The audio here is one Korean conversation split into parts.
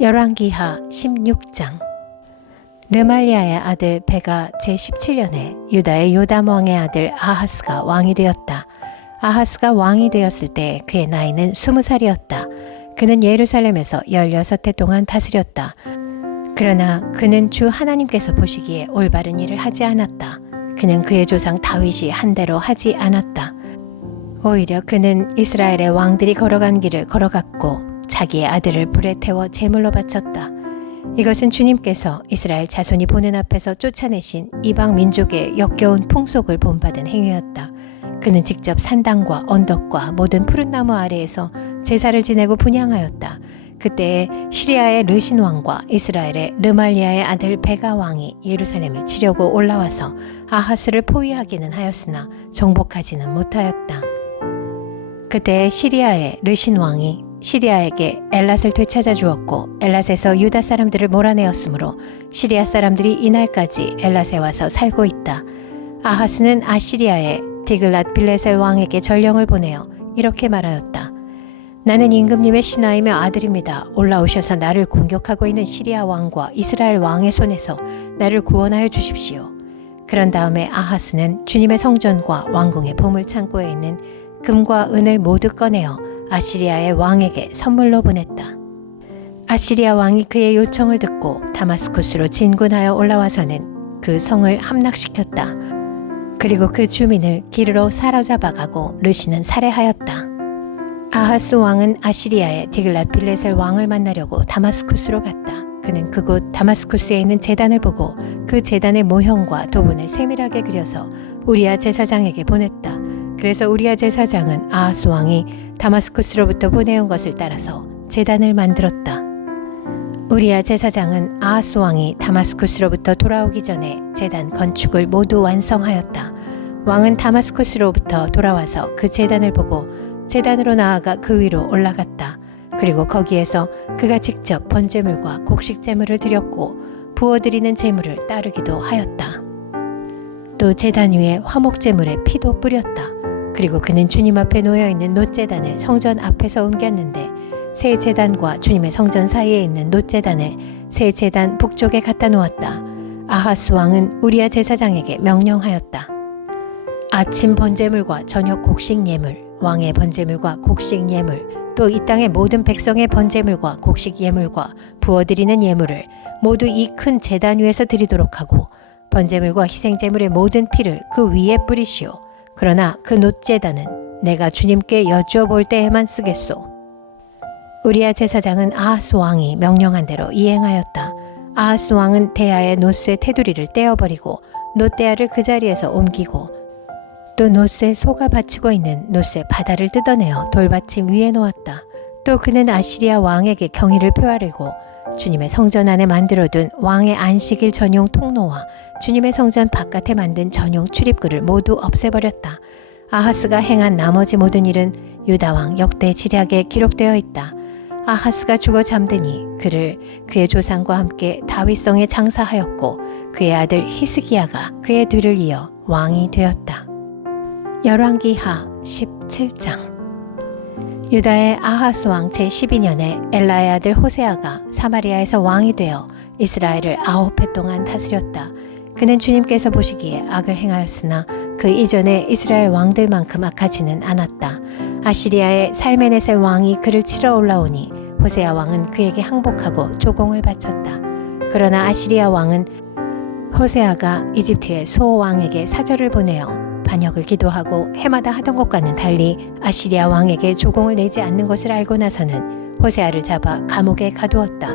열왕기하 16장. 르말리아의 아들 베가 제17년에 유다의 요담 왕의 아들 아하스가 왕이 되었다. 아하스가 왕이 되었을 때 그의 나이는 20살이었다. 그는 예루살렘에서 16해 동안 다스렸다. 그러나 그는 주 하나님께서 보시기에 올바른 일을 하지 않았다. 그는 그의 조상 다윗이 한 대로 하지 않았다. 오히려 그는 이스라엘의 왕들이 걸어간 길을 걸어갔고 자기의 아들을 불에 태워 제물로 바쳤다. 이것은 주님께서 이스라엘 자손이 보는 앞에서 쫓아내신 이방 민족의 역겨운 풍속을 본받은 행위였다. 그는 직접 산당과 언덕과 모든 푸른 나무 아래에서 제사를 지내고 분향하였다. 그때에 시리아의 르신 왕과 이스라엘의 르말리아의 아들 베가 왕이 예루살렘을 치려고 올라와서 아하스를 포위하기는 하였으나 정복하지는 못하였다. 그때 시리아의 르신 왕이 시리아에게 엘랏을 되찾아 주었고 엘랏에서 유다 사람들을 몰아내었으므로 시리아 사람들이 이날까지 엘랏에 와서 살고 있다. 아하스는 아시리아의 디글랏 빌레셀 왕에게 전령을 보내어 이렇게 말하였다. 나는 임금님의 신하이며 아들입니다. 올라오셔서 나를 공격하고 있는 시리아 왕과 이스라엘 왕의 손에서 나를 구원하여 주십시오. 그런 다음에 아하스는 주님의 성전과 왕궁의 보물 창고에 있는 금과 은을 모두 꺼내어 아시리아의 왕에게 선물로 보냈다. 아시리아 왕이 그의 요청을 듣고 다마스쿠스로 진군하여 올라와서는 그 성을 함락시켰다. 그리고 그 주민을 길으로 사로잡아가고 르신은 살해하였다. 아하스 왕은 아시리아의 디글랏 빌레셀 왕을 만나려고 다마스쿠스로 갔다. 그는 그곳 다마스쿠스에 있는 제단을 보고 그 제단의 모형과 도분을 세밀하게 그려서 우리야 제사장에게 보냈다. 그래서 우리야 제사장은 아하스 왕이 다마스쿠스로부터 보내온 것을 따라서 제단을 만들었다. 우리야 제사장은 아하스 왕이 다마스쿠스로부터 돌아오기 전에 제단 건축을 모두 완성하였다. 왕은 다마스쿠스로부터 돌아와서 그 제단을 보고 제단으로 나아가 그 위로 올라갔다. 그리고 거기에서 그가 직접 번제물과 곡식제물을 드렸고 부어드리는 제물을 따르기도 하였다. 또 제단 위에 화목제물에 피도 뿌렸다. 그리고 그는 주님 앞에 놓여있는 놋제단을 성전 앞에서 옮겼는데 새 제단과 주님의 성전 사이에 있는 놋제단을 새 제단 북쪽에 갖다 놓았다. 아하스 왕은 우리야 제사장에게 명령하였다. 아침 번제물과 저녁 곡식 예물, 왕의 번제물과 곡식 예물, 또 이 땅의 모든 백성의 번제물과 곡식 예물과 부어드리는 예물을 모두 이 큰 제단 위에서 드리도록 하고 번제물과 희생제물의 모든 피를 그 위에 뿌리시오. 그러나 그 놋제단은 내가 주님께 여쭈어 볼 때에만 쓰겠소. 우리야 제사장은 아하스 왕이 명령한 대로 이행하였다. 아하스 왕은 대야의 놋쇠 테두리를 떼어버리고 놋대야를 그 자리에서 옮기고 또 놋쇠 소가 받치고 있는 놋쇠 바다를 뜯어내어 돌받침 위에 놓았다. 또 그는 아시리아 왕에게 경의를 표하려고 주님의 성전 안에 만들어둔 왕의 안식일 전용 통로와 주님의 성전 바깥에 만든 전용 출입구를 모두 없애버렸다. 아하스가 행한 나머지 모든 일은 유다왕 역대 지략에 기록되어 있다. 아하스가 죽어 잠드니 그를 그의 조상과 함께 다윗성에 장사하였고 그의 아들 히스기야가 그의 뒤를 이어 왕이 되었다. 열왕기하 17장. 유다의 아하스 왕 제12년에 엘라의 아들 호세아가 사마리아에서 왕이 되어 이스라엘을 9해 동안 다스렸다. 그는 주님께서 보시기에 악을 행하였으나 그 이전에 이스라엘 왕들만큼 악하지는 않았다. 아시리아의 살메네셀 왕이 그를 치러 올라오니 호세아 왕은 그에게 항복하고 조공을 바쳤다. 그러나 아시리아 왕은 호세아가 이집트의 소 왕에게 사절을 보내어 반역을 기도하고 해마다 하던 것과는 달리 아시리아 왕에게 조공을 내지 않는 것을 알고 나서는 호세아를 잡아 감옥에 가두었다.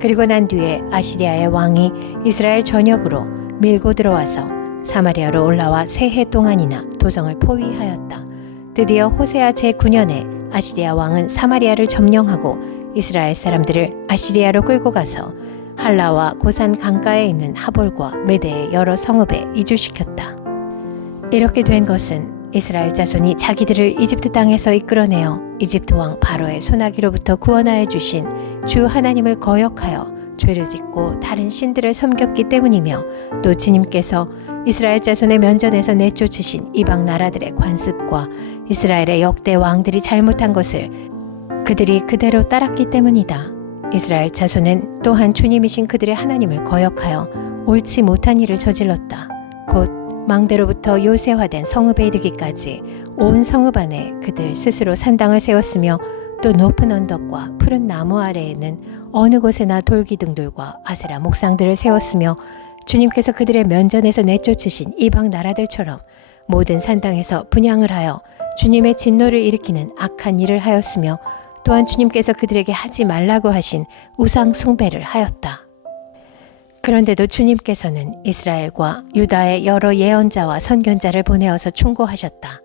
그리고 난 뒤에 아시리아의 왕이 이스라엘 전역으로 밀고 들어와서 사마리아로 올라와 3해 동안이나 도성을 포위하였다. 드디어 호세아 제9년에 아시리아 왕은 사마리아를 점령하고 이스라엘 사람들을 아시리아로 끌고 가서 할라와 고산 강가에 있는 하볼과 메대의 여러 성읍에 이주시켰다. 이렇게 된 것은 이스라엘 자손이 자기들을 이집트 땅에서 이끌어내어 이집트 왕 바로의 손아귀로부터 구원하여 주신 주 하나님을 거역하여 죄를 짓고 다른 신들을 섬겼기 때문이며 또 주님께서 이스라엘 자손의 면전에서 내쫓으신 이방 나라들의 관습과 이스라엘의 역대 왕들이 잘못한 것을 그들이 그대로 따랐기 때문이다. 이스라엘 자손은 또한 주님이신 그들의 하나님을 거역하여 옳지 못한 일을 저질렀다. 곧 망대로부터 요새화된 성읍에 이르기까지 온 성읍 안에 그들 스스로 산당을 세웠으며 또 높은 언덕과 푸른 나무 아래에는 어느 곳에나 돌기둥들과 아세라 목상들을 세웠으며 주님께서 그들의 면전에서 내쫓으신 이방 나라들처럼 모든 산당에서 분향을 하여 주님의 진노를 일으키는 악한 일을 하였으며 또한 주님께서 그들에게 하지 말라고 하신 우상 숭배를 하였다. 그런데도 주님께서는 이스라엘과 유다의 여러 예언자와 선견자를 보내어서 충고하셨다.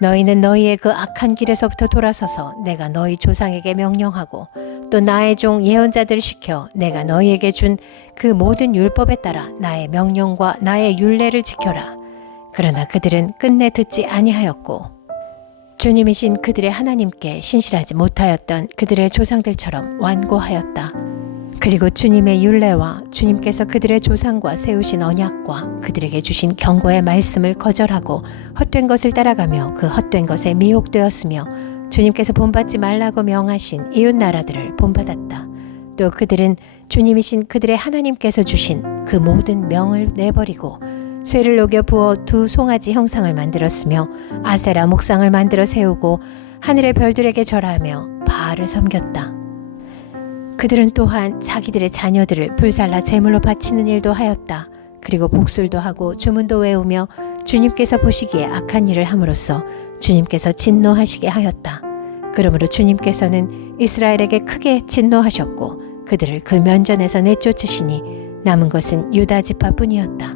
너희는 너희의 그 악한 길에서부터 돌아서서 내가 너희 조상에게 명령하고 또 나의 종 예언자들을 시켜 내가 너희에게 준 그 모든 율법에 따라 나의 명령과 나의 율례를 지켜라. 그러나 그들은 끝내 듣지 아니하였고 주님이신 그들의 하나님께 신실하지 못하였던 그들의 조상들처럼 완고하였다. 그리고 주님의 율례와 주님께서 그들의 조상과 세우신 언약과 그들에게 주신 경고의 말씀을 거절하고 헛된 것을 따라가며 그 헛된 것에 미혹되었으며 주님께서 본받지 말라고 명하신 이웃 나라들을 본받았다. 또 그들은 주님이신 그들의 하나님께서 주신 그 모든 명을 내버리고 쇠를 녹여 부어 두 송아지 형상을 만들었으며 아세라 목상을 만들어 세우고 하늘의 별들에게 절하며 바알을 섬겼다. 그들은 또한 자기들의 자녀들을 불살라 제물로 바치는 일도 하였다. 그리고 복술도 하고 주문도 외우며 주님께서 보시기에 악한 일을 함으로써 주님께서 진노하시게 하였다. 그러므로 주님께서는 이스라엘에게 크게 진노하셨고 그들을 그 면전에서 내쫓으시니 남은 것은 유다 지파뿐이었다.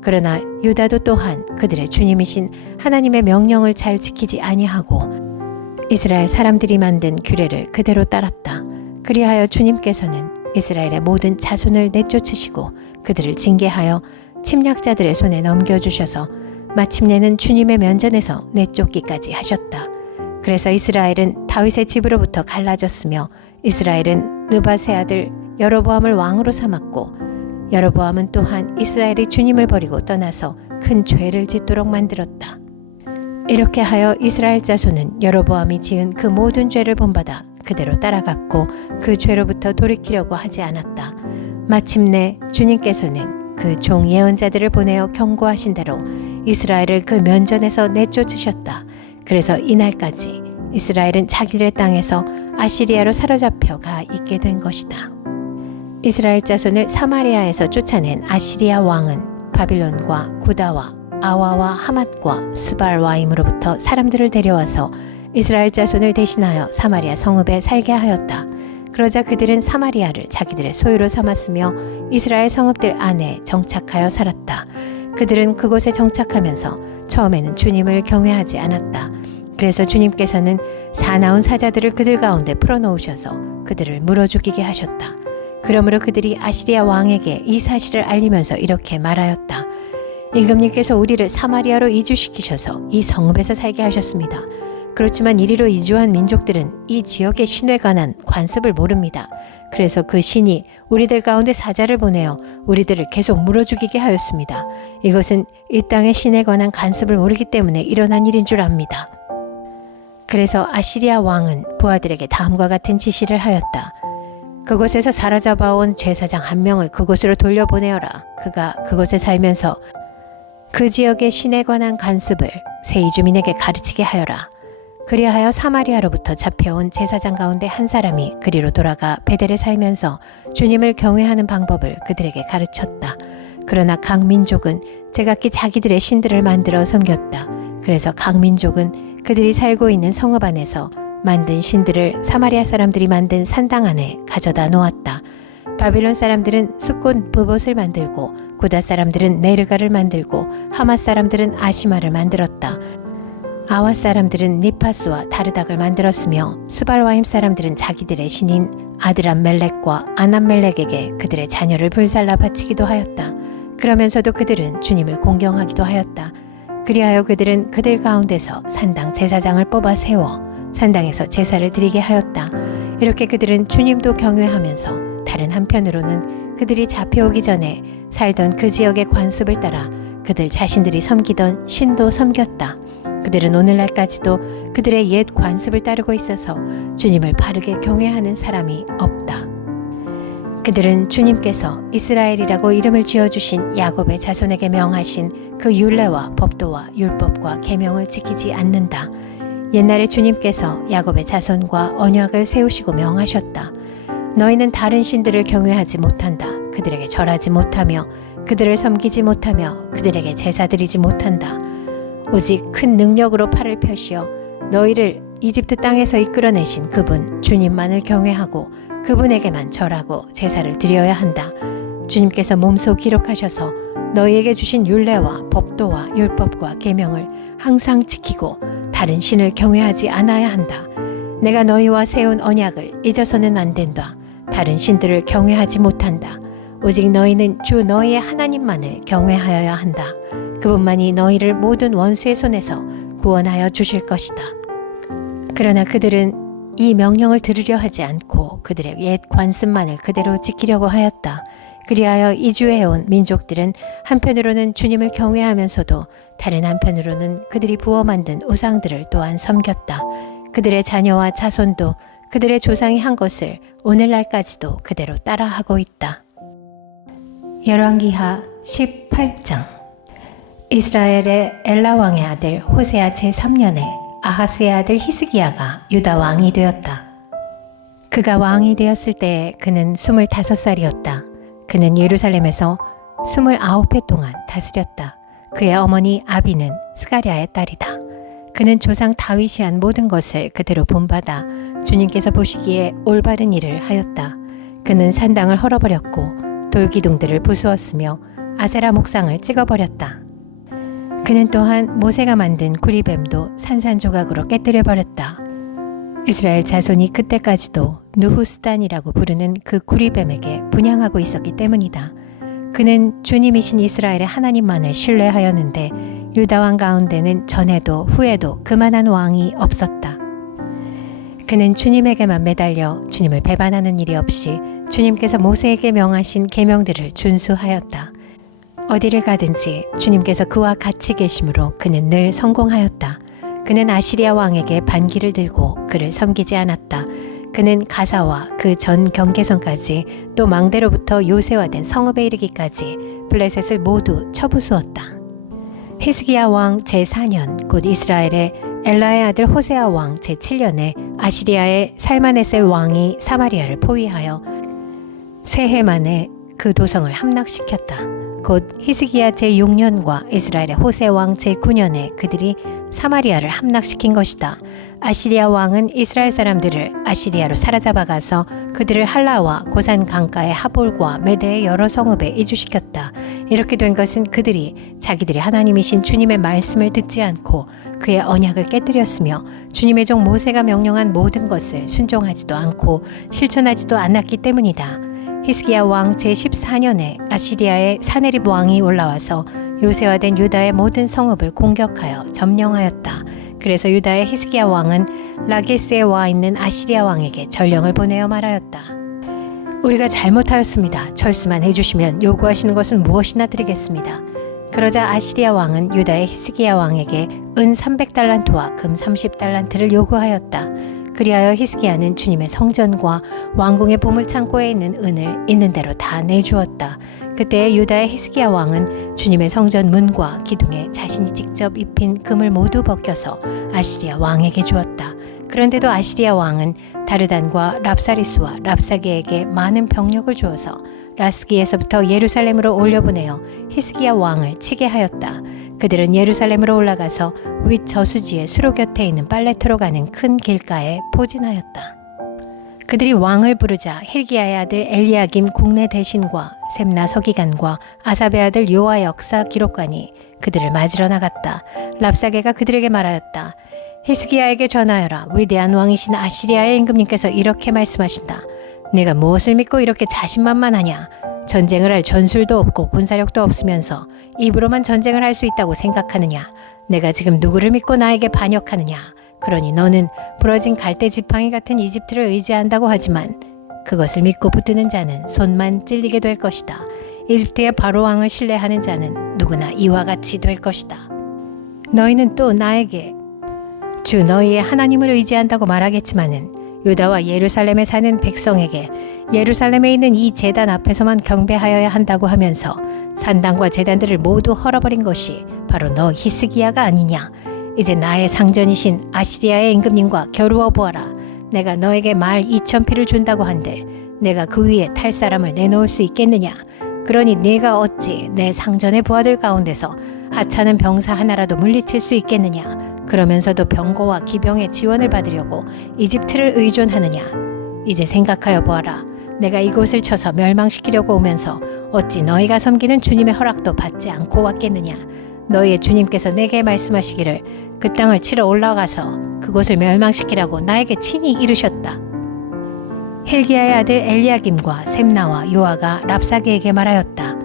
그러나 유다도 또한 그들의 주님이신 하나님의 명령을 잘 지키지 아니하고 이스라엘 사람들이 만든 규례를 그대로 따랐다. 그리하여 주님께서는 이스라엘의 모든 자손을 내쫓으시고 그들을 징계하여 침략자들의 손에 넘겨주셔서 마침내는 주님의 면전에서 내쫓기까지 하셨다. 그래서 이스라엘은 다윗의 집으로부터 갈라졌으며 이스라엘은 느밧의 아들 여로보암을 왕으로 삼았고 여로보암은 또한 이스라엘이 주님을 버리고 떠나서 큰 죄를 짓도록 만들었다. 이렇게 하여 이스라엘 자손은 여로보암이 지은 그 모든 죄를 본받아 그대로 따라갔고 그 죄로부터 돌이키려고 하지 않았다. 마침내 주님께서는 그 종 예언자들을 보내어 경고하신 대로 이스라엘을 그 면전에서 내쫓으셨다. 그래서 이날까지 이스라엘은 자기들의 땅에서 아시리아로 사로잡혀 가 있게 된 것이다. 이스라엘 자손을 사마리아에서 쫓아낸 아시리아 왕은 바빌론과 구다와 아와와 하맛과 스발와임으로부터 사람들을 데려와서 이스라엘 자손을 대신하여 사마리아 성읍에 살게 하였다. 그러자 그들은 사마리아를 자기들의 소유로 삼았으며 이스라엘 성읍들 안에 정착하여 살았다. 그들은 그곳에 정착하면서 처음에는 주님을 경외하지 않았다. 그래서 주님께서는 사나운 사자들을 그들 가운데 풀어놓으셔서 그들을 물어 죽이게 하셨다. 그러므로 그들이 아시리아 왕에게 이 사실을 알리면서 이렇게 말하였다. 임금님께서 우리를 사마리아로 이주시키셔서 이 성읍에서 살게 하셨습니다. 그렇지만 이리로 이주한 민족들은 이 지역의 신에 관한 관습을 모릅니다. 그래서 그 신이 우리들 가운데 사자를 보내어 우리들을 계속 물어 죽이게 하였습니다. 이것은 이 땅의 신에 관한 관습을 모르기 때문에 일어난 일인 줄 압니다. 그래서 아시리아 왕은 부하들에게 다음과 같은 지시를 하였다. 그곳에서 사로잡아온 제사장 한 명을 그곳으로 돌려보내어라. 그가 그곳에 살면서 그 지역의 신에 관한 관습을 새 이주민에게 가르치게 하여라. 그리하여 사마리아로부터 잡혀온 제사장 가운데 한 사람이 그리로 돌아가 베델에 살면서 주님을 경외하는 방법을 그들에게 가르쳤다. 그러나 각 민족은 제각기 자기들의 신들을 만들어 섬겼다. 그래서 각 민족은 그들이 살고 있는 성읍 안에서 만든 신들을 사마리아 사람들이 만든 산당 안에 가져다 놓았다. 바빌론 사람들은 숫꽃 브봇을 만들고 구다 사람들은 네르가를 만들고 하맛 사람들은 아시마를 만들었다. 아와 사람들은 니파스와 다르닥을 만들었으며 스발와임 사람들은 자기들의 신인 아드람멜렉과 아남멜렉에게 그들의 자녀를 불살라 바치기도 하였다. 그러면서도 그들은 주님을 공경하기도 하였다. 그리하여 그들은 그들 가운데서 산당 제사장을 뽑아 세워 산당에서 제사를 드리게 하였다. 이렇게 그들은 주님도 경외하면서 다른 한편으로는 그들이 잡혀오기 전에 살던 그 지역의 관습을 따라 그들 자신들이 섬기던 신도 섬겼다. 그들은 오늘날까지도 그들의 옛 관습을 따르고 있어서 주님을 바르게 경외하는 사람이 없다. 그들은 주님께서 이스라엘이라고 이름을 지어주신 야곱의 자손에게 명하신 그 율례와 법도와 율법과 계명을 지키지 않는다. 옛날에 주님께서 야곱의 자손과 언약을 세우시고 명하셨다. 너희는 다른 신들을 경외하지 못한다. 그들에게 절하지 못하며 그들을 섬기지 못하며 그들에게 제사 드리지 못한다. 오직 큰 능력으로 팔을 펴시어 너희를 이집트 땅에서 이끌어내신 그분 주님만을 경외하고 그분에게만 절하고 제사를 드려야 한다. 주님께서 몸소 기록하셔서 너희에게 주신 율례와 법도와 율법과 계명을 항상 지키고 다른 신을 경외하지 않아야 한다. 내가 너희와 세운 언약을 잊어서는 안 된다. 다른 신들을 경외하지 못한다. 오직 너희는 주 너희의 하나님만을 경외하여야 한다. 그분만이 너희를 모든 원수의 손에서 구원하여 주실 것이다. 그러나 그들은 이 명령을 들으려 하지 않고 그들의 옛 관습만을 그대로 지키려고 하였다. 그리하여 이주해온 민족들은 한편으로는 주님을 경외하면서도 다른 한편으로는 그들이 부어 만든 우상들을 또한 섬겼다. 그들의 자녀와 자손도 그들의 조상이 한 것을 오늘날까지도 그대로 따라하고 있다. 열왕기하 18장. 이스라엘의 엘라 왕의 아들 호세아 제3년에 아하스의 아들 히스기야가 유다 왕이 되었다. 그가 왕이 되었을 때 그는 25살이었다. 그는 예루살렘에서 29해 동안 다스렸다. 그의 어머니 아비는 스가랴의 딸이다. 그는 조상 다윗이 한 모든 것을 그대로 본받아 주님께서 보시기에 올바른 일을 하였다. 그는 산당을 헐어버렸고 돌기둥들을 부수었으며 아세라 목상을 찍어버렸다. 그는 또한 모세가 만든 구리뱀도 산산조각으로 깨뜨려버렸다. 이스라엘 자손이 그때까지도 누후스단이라고 부르는 그 구리뱀에게 분향하고 있었기 때문이다. 그는 주님이신 이스라엘의 하나님만을 신뢰하였는데 유다 왕 가운데는 전에도 후에도 그만한 왕이 없었다. 그는 주님에게만 매달려 주님을 배반하는 일이 없이 주님께서 모세에게 명하신 계명들을 준수하였다. 어디를 가든지 주님께서 그와 같이 계심으로 그는 늘 성공하였다. 그는 아시리아 왕에게 반기를 들고 그를 섬기지 않았다. 그는 가사와 그 전 경계선까지 또 망대로부터 요새화된 성읍에 이르기까지 블레셋을 모두 쳐부수었다. 히스기야 왕 제4년 곧 이스라엘의 엘라의 아들 호세아 왕 제7년에 아시리아의 살마네셀 왕이 사마리아를 포위하여 새해 만에 그 도성을 함락시켰다. 곧 히스기야 제6년과 이스라엘의 호세 왕 제9년에 그들이 사마리아를 함락시킨 것이다. 아시리아 왕은 이스라엘 사람들을 아시리아로 사로잡아가서 그들을 할라와 고산 강가의 하볼과 메대의 여러 성읍에 이주시켰다. 이렇게 된 것은 그들이 자기들의 하나님이신 주님의 말씀을 듣지 않고 그의 언약을 깨뜨렸으며 주님의 종 모세가 명령한 모든 것을 순종하지도 않고 실천하지도 않았기 때문이다. 히스기야 왕 제14년에 아시리아의 사네립 왕이 올라와서 요새화된 유다의 모든 성읍을 공격하여 점령하였다. 그래서 유다의 히스기야 왕은 라게스에 와 있는 아시리아 왕에게 전령을 보내어 말하였다. 우리가 잘못하였습니다. 철수만 해주시면 요구하시는 것은 무엇이나 드리겠습니다. 그러자 아시리아 왕은 유다의 히스기야 왕에게 은 300달란트와 금 30달란트를 요구하였다. 그리하여 히스기야는 주님의 성전과 왕궁의 보물창고에 있는 은을 있는 대로 다 내주었다. 그때 유다의 히스기야 왕은 주님의 성전 문과 기둥에 자신이 직접 입힌 금을 모두 벗겨서 아시리아 왕에게 주었다. 그런데도 아시리아 왕은 다르단과 랍사리스와 랍사게에게 많은 병력을 주어서 라스기에서부터 예루살렘으로 올려보내어 히스기야 왕을 치게 하였다. 그들은 예루살렘으로 올라가서 윗 저수지의 수로 곁에 있는 빨레토로 가는 큰 길가에 포진하였다. 그들이 왕을 부르자 힐기야의 아들 엘리야김 국내 대신과 셈나 서기관과 아삽의 아들 요아 역사 기록관이 그들을 맞으러 나갔다. 랍사게가 그들에게 말하였다. 히스기야에게 전하여라. 위대한 왕이신 아시리아의 임금님께서 이렇게 말씀하신다. 내가 무엇을 믿고 이렇게 자신만만하냐? 전쟁을 할 전술도 없고 군사력도 없으면서 입으로만 전쟁을 할 수 있다고 생각하느냐? 내가 지금 누구를 믿고 나에게 반역하느냐? 그러니 너는 부러진 갈대 지팡이 같은 이집트를 의지한다고 하지만 그것을 믿고 붙드는 자는 손만 찔리게 될 것이다. 이집트의 바로 왕을 신뢰하는 자는 누구나 이와 같이 될 것이다. 너희는 또 나에게 주 너희의 하나님을 의지한다고 말하겠지만은 유다와 예루살렘에 사는 백성에게 예루살렘에 있는 이 제단 앞에서만 경배하여야 한다고 하면서 산당과 제단들을 모두 헐어버린 것이 바로 너 히스기야가 아니냐. 이제 나의 상전이신 아시리아의 임금님과 겨루어 보아라. 내가 너에게 말 2,000피를 준다고 한들 내가 그 위에 탈 사람을 내놓을 수 있겠느냐. 그러니 네가 어찌 내 상전의 부하들 가운데서 하찮은 병사 하나라도 물리칠 수 있겠느냐. 그러면서도 병거와 기병의 지원을 받으려고 이집트를 의존하느냐. 이제 생각하여 보아라. 내가 이곳을 쳐서 멸망시키려고 오면서 어찌 너희가 섬기는 주님의 허락도 받지 않고 왔겠느냐. 너희의 주님께서 내게 말씀하시기를 그 땅을 치러 올라가서 그곳을 멸망시키라고 나에게 친히 이르셨다. 힐기야의 아들 엘리야김과 셈나와 요아가 랍사게에게 말하였다.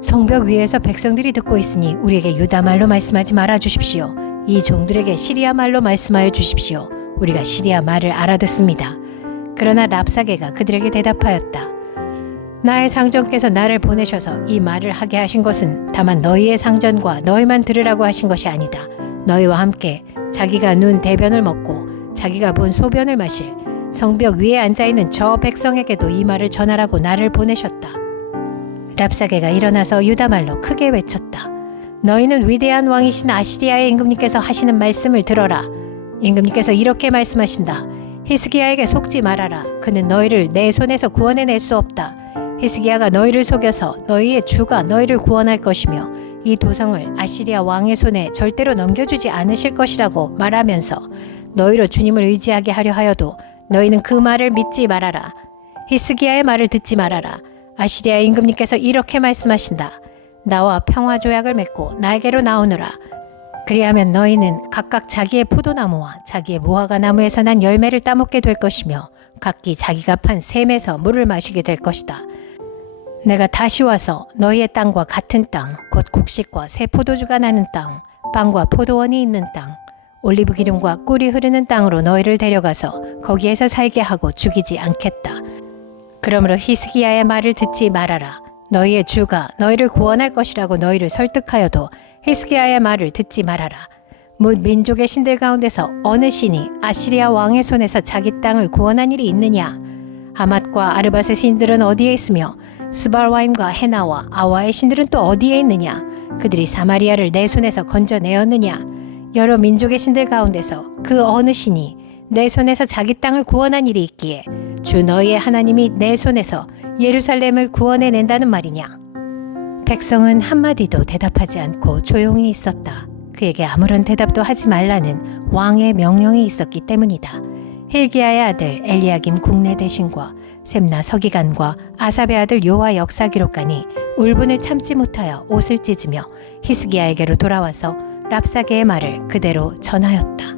성벽 위에서 백성들이 듣고 있으니 우리에게 유다 말로 말씀하지 말아 주십시오. 이 종들에게 시리아 말로 말씀하여 주십시오. 우리가 시리아 말을 알아듣습니다. 그러나 랍사게가 그들에게 대답하였다. 나의 상전께서 나를 보내셔서 이 말을 하게 하신 것은 다만 너희의 상전과 너희만 들으라고 하신 것이 아니다. 너희와 함께 자기가 눈 대변을 먹고 자기가 본 소변을 마실 성벽 위에 앉아있는 저 백성에게도 이 말을 전하라고 나를 보내셨다. 랍사게가 일어나서 유다말로 크게 외쳤다. 너희는 위대한 왕이신 아시리아의 임금님께서 하시는 말씀을 들어라. 임금님께서 이렇게 말씀하신다. 히스기야에게 속지 말아라. 그는 너희를 내 손에서 구원해낼 수 없다. 히스기야가 너희를 속여서 너희의 주가 너희를 구원할 것이며 이 도성을 아시리아 왕의 손에 절대로 넘겨주지 않으실 것이라고 말하면서 너희로 주님을 의지하게 하려 하여도 너희는 그 말을 믿지 말아라. 히스기야의 말을 듣지 말아라. 아시리아 임금님께서 이렇게 말씀하신다. 나와 평화 조약을 맺고 나에게로 나오너라. 그리하면 너희는 각각 자기의 포도나무와 자기의 무화과 나무에서 난 열매를 따먹게 될 것이며 각기 자기가 판 샘에서 물을 마시게 될 것이다. 내가 다시 와서 너희의 땅과 같은 땅, 곧 곡식과 새 포도주가 나는 땅, 빵과 포도원이 있는 땅, 올리브 기름과 꿀이 흐르는 땅으로 너희를 데려가서 거기에서 살게 하고 죽이지 않겠다. 그러므로 히스기야의 말을 듣지 말아라. 너희의 주가 너희를 구원할 것이라고 너희를 설득하여도 히스기야의 말을 듣지 말아라. 뭇 민족의 신들 가운데서 어느 신이 아시리아 왕의 손에서 자기 땅을 구원한 일이 있느냐? 하맛과 아르밧의 신들은 어디에 있으며 스발와임과 헤나와 아와의 신들은 또 어디에 있느냐? 그들이 사마리아를 내 손에서 건져내었느냐? 여러 민족의 신들 가운데서 그 어느 신이 내 손에서 자기 땅을 구원한 일이 있기에 주 너희의 하나님이 내 손에서 예루살렘을 구원해낸다는 말이냐? 백성은 한마디도 대답하지 않고 조용히 있었다. 그에게 아무런 대답도 하지 말라는 왕의 명령이 있었기 때문이다. 힐기야의 아들 엘리야김 국내 대신과 셈나 서기관과 아삽의 아들 요아 역사 기록관이 울분을 참지 못하여 옷을 찢으며 히스기야에게로 돌아와서 랍사게의 말을 그대로 전하였다.